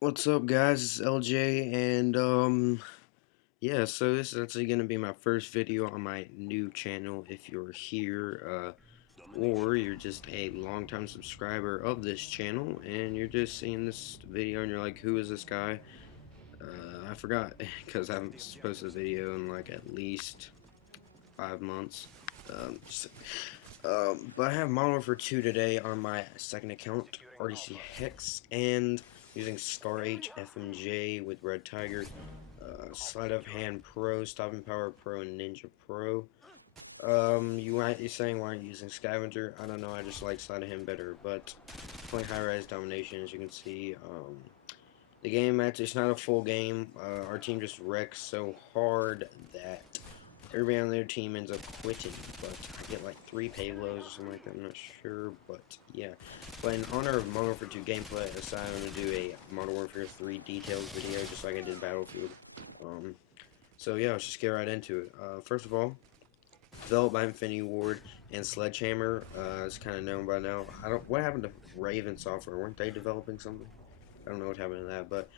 What's up, guys? It's LJ, and yeah. So this is actually gonna be my first video on my new channel. If you're here, or you're just a longtime subscriber of this channel, and you're just seeing this video, and you're like, "Who is this guy?" I forgot because I haven't posted a video in like at least 5 months. But I have Modern Warfare 2 today on my second account, RDC Hex, and using Star H FMJ with Red Tiger, Sleight of Hand Pro, Stopping Power Pro, and Ninja Pro. You're saying why aren't you using Scavenger? I don't know, I just like Sleight of Hand better, but playing High Rise Domination, as you can see. The game match, it's not a full game. Our team just wrecks so hard that everybody on their team ends up quitting, but I get like 3 payloads or something like that, I'm not sure, but yeah. But in honor of Modern Warfare 2 gameplay, I decided I'm going to do a Modern Warfare 3 details video, just like I did Battlefield. So yeah, let's just get right into it. First of all, developed by Infinity Ward and Sledgehammer, it's kind of known by now. What happened to Raven Software? Weren't they developing something? I don't know what happened to that, but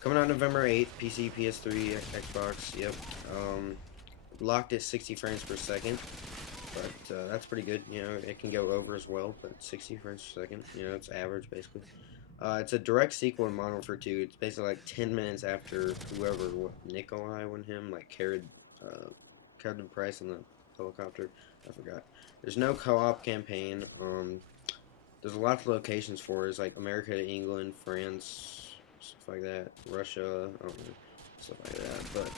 coming out November 8th, PC, PS3, Xbox, yep. Locked at 60 frames per second, but that's pretty good. You know, it can go over as well, but 60 frames per second, you know, it's average basically. It's a direct sequel to Modern Warfare 2. It's basically like 10 minutes after whoever, Nikolai, when him, like, carried the price in the helicopter. I forgot. There's no co-op campaign. There's lots of locations for it. It's like America to England, France, stuff like that, Russia, I don't know, stuff like that. But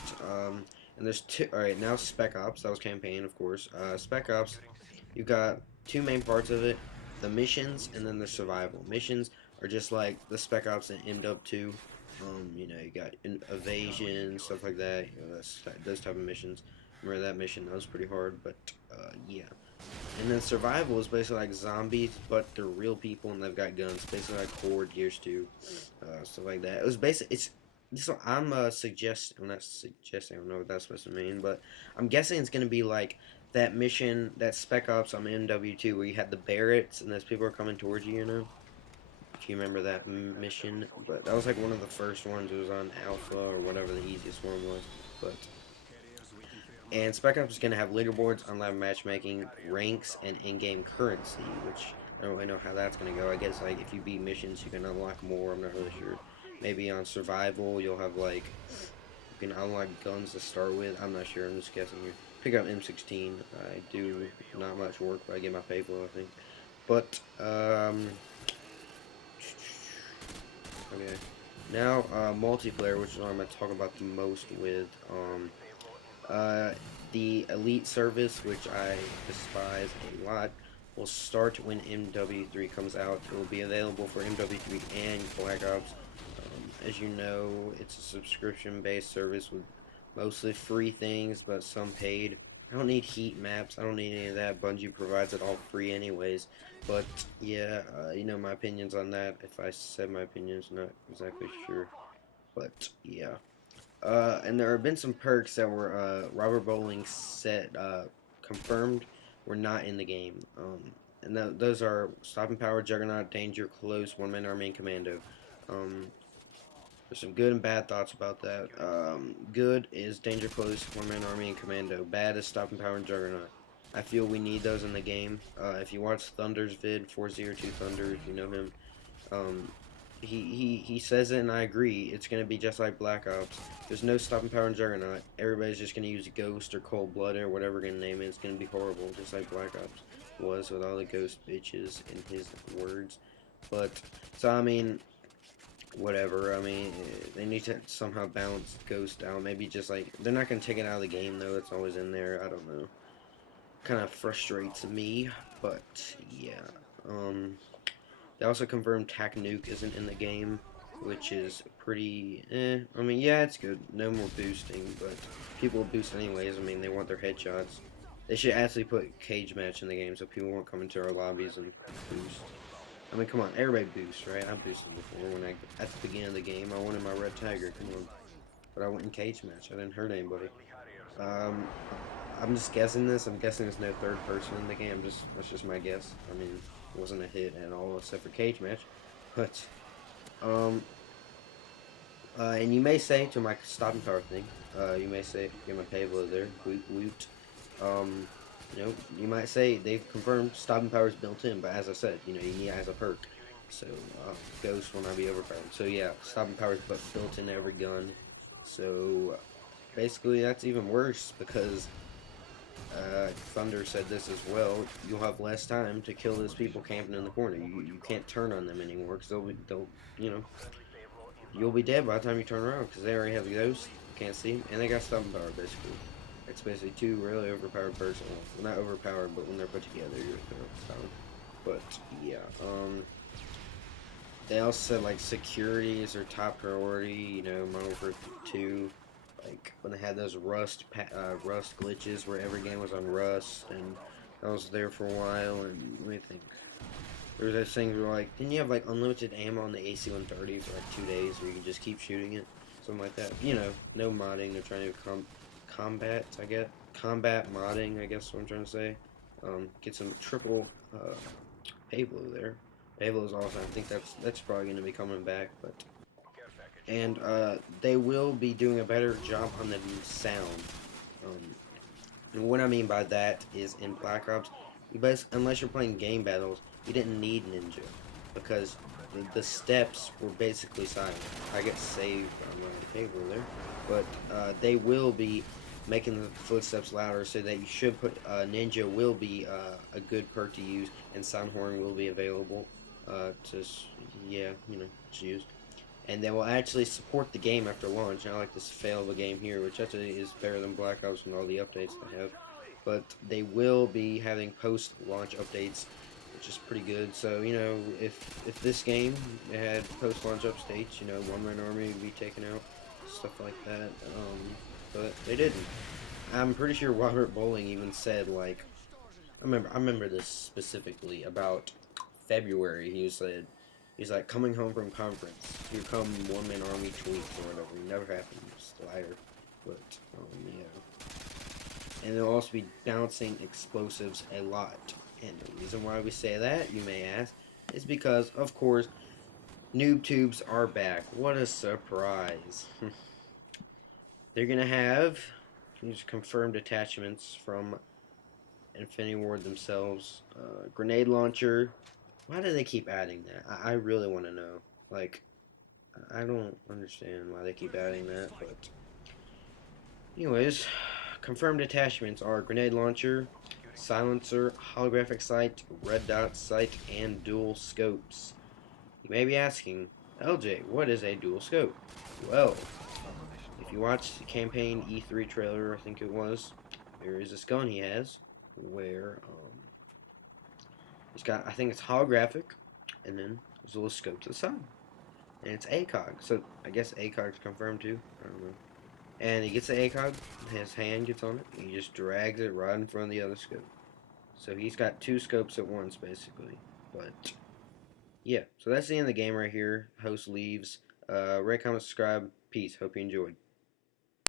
and there's two. All right, now Spec Ops. That was campaign, of course. Spec Ops. You've got two main parts of it: the missions and then the survival. Missions are just like the Spec Ops and MW2. You know, you got evasion, stuff like that. You know, those type of missions. Remember that mission? That was pretty hard, but yeah. And then survival is basically like zombies, but they're real people and they've got guns. Basically like Horde, Gears 2, stuff like that. It was basically, it's, so I'm suggesting, I'm not suggesting, I don't know what that's supposed to mean, but I'm guessing it's going to be like that mission, that Spec Ops on MW2 where you had the Barretts and those people are coming towards you, you know? If you remember that mission, but that was like one of the first ones. It was on Alpha or whatever the easiest one was, but and Spec Ops is going to have leaderboards, online matchmaking, ranks, and in-game currency, which I don't really know how that's going to go. I guess like if you beat missions, you can unlock more. I'm not really sure. Maybe on survival, you'll have like you can unlock guns to start with. I'm not sure. I'm just guessing here. Pick up M16. I do not much work, but I get my pay for it, I think. But okay. Now multiplayer, which is what I'm going to talk about the most with. Uh, the Elite service, which I despise a lot, will start when MW3 comes out. It will be available for MW3 and Black Ops. As you know, it's a subscription-based service with mostly free things, but some paid. I don't need heat maps. I don't need any of that. Bungie provides it all free anyways. But, yeah, you know my opinions on that. If I said my opinions, not exactly sure. But, yeah. And there have been some perks that were Robert Bowling set confirmed were not in the game. And those are Stopping Power, Juggernaut, Danger, Close, One Man Army, and Commando. There's some good and bad thoughts about that. Good is Danger, Close, One Man Army, and Commando. Bad is Stopping Power and Juggernaut. I feel we need those in the game. If you watch Thunder's vid, 402 Thunder, if you know him, um, he says it, and I agree. It's going to be just like Black Ops. There's no stopping power in Juggernaut. Everybody's just going to use Ghost or Cold Blood or whatever we're going to name it. It's going to be horrible, just like Black Ops was with all the Ghost bitches in his words. But, so I mean, whatever. I mean, they need to somehow balance Ghost out. Maybe just like, they're not going to take it out of the game, though. It's always in there. I don't know. Kind of frustrates me, but yeah. They also confirmed Tac Nuke isn't in the game, which is pretty I mean, yeah, it's good. No more boosting, but people boost anyways. I mean, they want their headshots. They should actually put cage match in the game so people won't come into our lobbies and boost. I mean, come on, everybody boosts, right? I boosted before when at the beginning of the game, I wanted my red tiger, come on. But I went in cage match. I didn't hurt anybody. Um, I'm just guessing this. I'm guessing there's no third person in the game. That's just my guess. I mean, it wasn't a hit at all except for cage match. But And you may say to my stopping power thing, you may say, get my Pablo there, woot woot. Um, you might say they've confirmed stopping power is built in, but as I said, you need it as a perk. So, Ghost will not be overpowered. So yeah, stopping power is but built into every gun. So, basically that's even worse because, Thunder said this as well, you'll have less time to kill those people camping in the corner. You can't turn on them anymore because they'll, you know, you'll be dead by the time you turn around because they already have the ghost. Can't see them, and they got stopping power basically. It's basically two really overpowered person. Well, not overpowered, but when they're put together, you're overpowered. But yeah, they also said like security is their top priority. Modern Warfare 2, like when they had those Rust glitches where every game was on Rust, and I was there for a while. And let me think. There's those things where like, didn't you have like unlimited ammo on the AC-130 for like 2 days where you can just keep shooting it? Something like that. No modding. They're trying to combat, I guess. Combat modding, I guess what I'm trying to say. Get some triple Pablo there. Pablo is awesome. I think that's probably going to be coming back, but and they will be doing a better job on the sound. And what I mean by that is in Black Ops, unless you're playing game battles, you didn't need Ninja because the steps were basically silent. I get saved on my table there, but they will be making the footsteps louder, so that you should put Ninja will be a good perk to use, and Sound Horn will be available to use. And they will actually support the game after launch, not like this fail of a game here, which actually is better than Black Ops and all the updates they have. But they will be having post-launch updates, which is pretty good. So, if this game had post-launch updates, one-man army would be taken out, stuff like that. But they didn't. I'm pretty sure Robert Bowling even said, like, I remember this specifically about February. He's like, coming home from conference. Here come one-man army tweets or whatever. It never happened. Just liar. But, yeah. And they'll also be bouncing explosives a lot. And the reason why we say that, you may ask, is because, of course, noob tubes are back. What a surprise. They're going to have these confirmed attachments from Infinity Ward themselves. Grenade launcher. Why do they keep adding that? I really want to know. Like, I don't understand why they keep adding that, but anyways, confirmed attachments are grenade launcher, silencer, holographic sight, red dot sight, and dual scopes. You may be asking, LJ, what is a dual scope? Well, if you watch the campaign E3 trailer, I think it was, there is this gun he has where he's got, I think it's holographic, and then there's a little scope to the side. And it's ACOG, so I guess ACOG's confirmed too. I don't know. And he gets the ACOG, his hand gets on it, and he just drags it right in front of the other scope. So he's got two scopes at once, basically. But, yeah, so that's the end of the game right here. Host leaves. Rate, comment, subscribe. Peace. Hope you enjoyed.